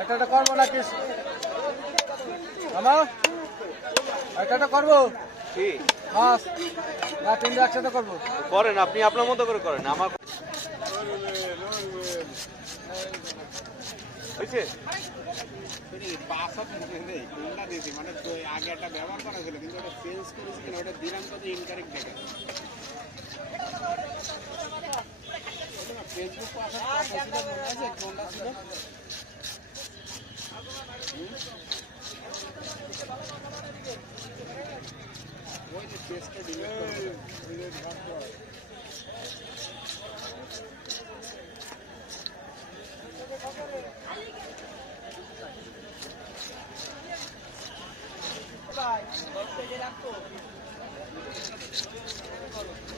একটা করবো নাকি আমার একটা করবো কি মাছ না তিনটে একসাথে করবো করেন আপনি আপনার মতো করে করেন আমার হয়েছে মানে আগে একটা ব্যবহার করা ছিল কিন্তু ওটা চেঞ্জ করেছি কিনা ওটা দিলাম তো ইনকারেক্ট দেখে ফেসবুক কোনটা ছিল ওই যে পেজটা ডিলিট করে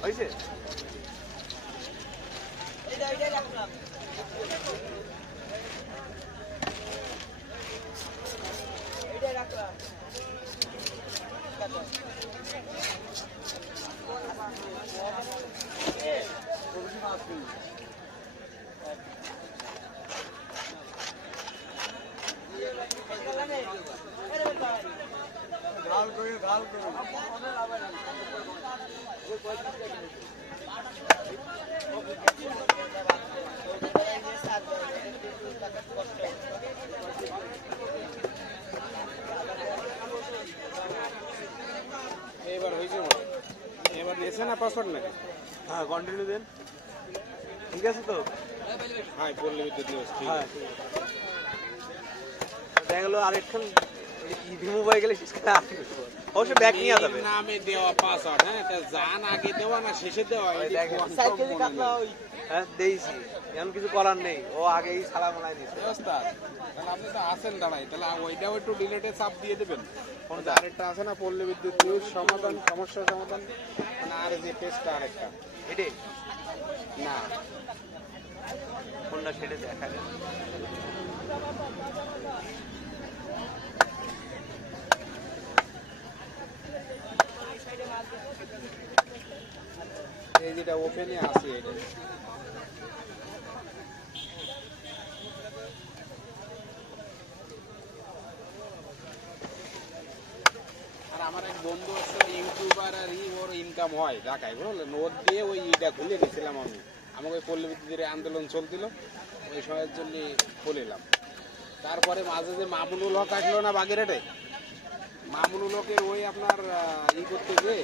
হয়েছে ঢাল করে এবার হয়েছে এবার নিয়েছে না পাসওয়ার্ড নাকি হ্যাঁ কন্টিনিউ দেন ঠিক আছে তো হ্যাঁ পল্লী বিদ্যুৎ দিবস ঠিক হ্যাঁ আছে দেখা গেলো আরেকখান রিমুভ হয়ে গেলে অবশ্য ব্যাগ নিয়ে যাবে নামে দেওয়া পাসওয়ার্ড হ্যাঁ এটা জান আগে দেওয়া না শেষে দেওয়া হ্যাঁ দিয়েছি এমন কিছু করার নেই ও আগেই সালা মোলাই নিচ্ছে ব্যবস্থা তাহলে আপনি তো আছেন দাঁড়াই তাহলে ওইটাও একটু ডিলেটে চাপ দিয়ে দেবেন কোনটা আরেকটা আছে না পল্লী বিদ্যুৎ নিউজ সমাধান সমস্যা সমাধান মানে আর যে পেজটা আরেকটা এটাই না কোনটা সেটা দেখা যায় এই যেটা ওপেনে আছে এটা আর আমার এক বন্ধু আছে ইউটিউবার আর ওর ইনকাম হয় ঢাকায় বুঝলেন ওর দিয়ে ওই ইটা খুলে গেছিলাম আমি আমাকে ওই পল্লী বিদ্যুতের আন্দোলন চলছিল ওই সময়ের জন্য খুলিলাম তারপরে মাঝে যে মামুনুল হক আসলো না বাগেরহাটে মামুনুল হকের ওই আপনার ই করতে গিয়ে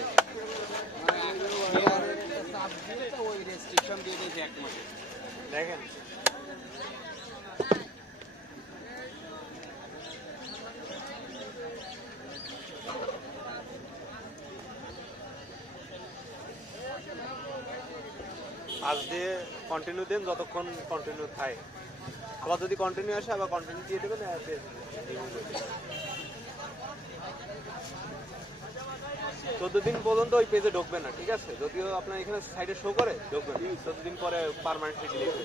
ওই রেস্ট্রিকশন দিয়ে দিয়েছে 1 মাসে দেখেন আজ দিয়ে কন্টিনিউ দেন যতক্ষণ কন্টিনিউ থাকে আবার যদি কন্টিনিউ আসে আবার কন্টিনিউ দিয়ে দেবেন 14 দিন পর্যন্ত ওই পেজে ঢুকবে না ঠিক আছে যদিও আপনার এখানে সাইডে শো করে ঢুকবে 14 দিন পরে পার্মানেন্টলি ডিলিট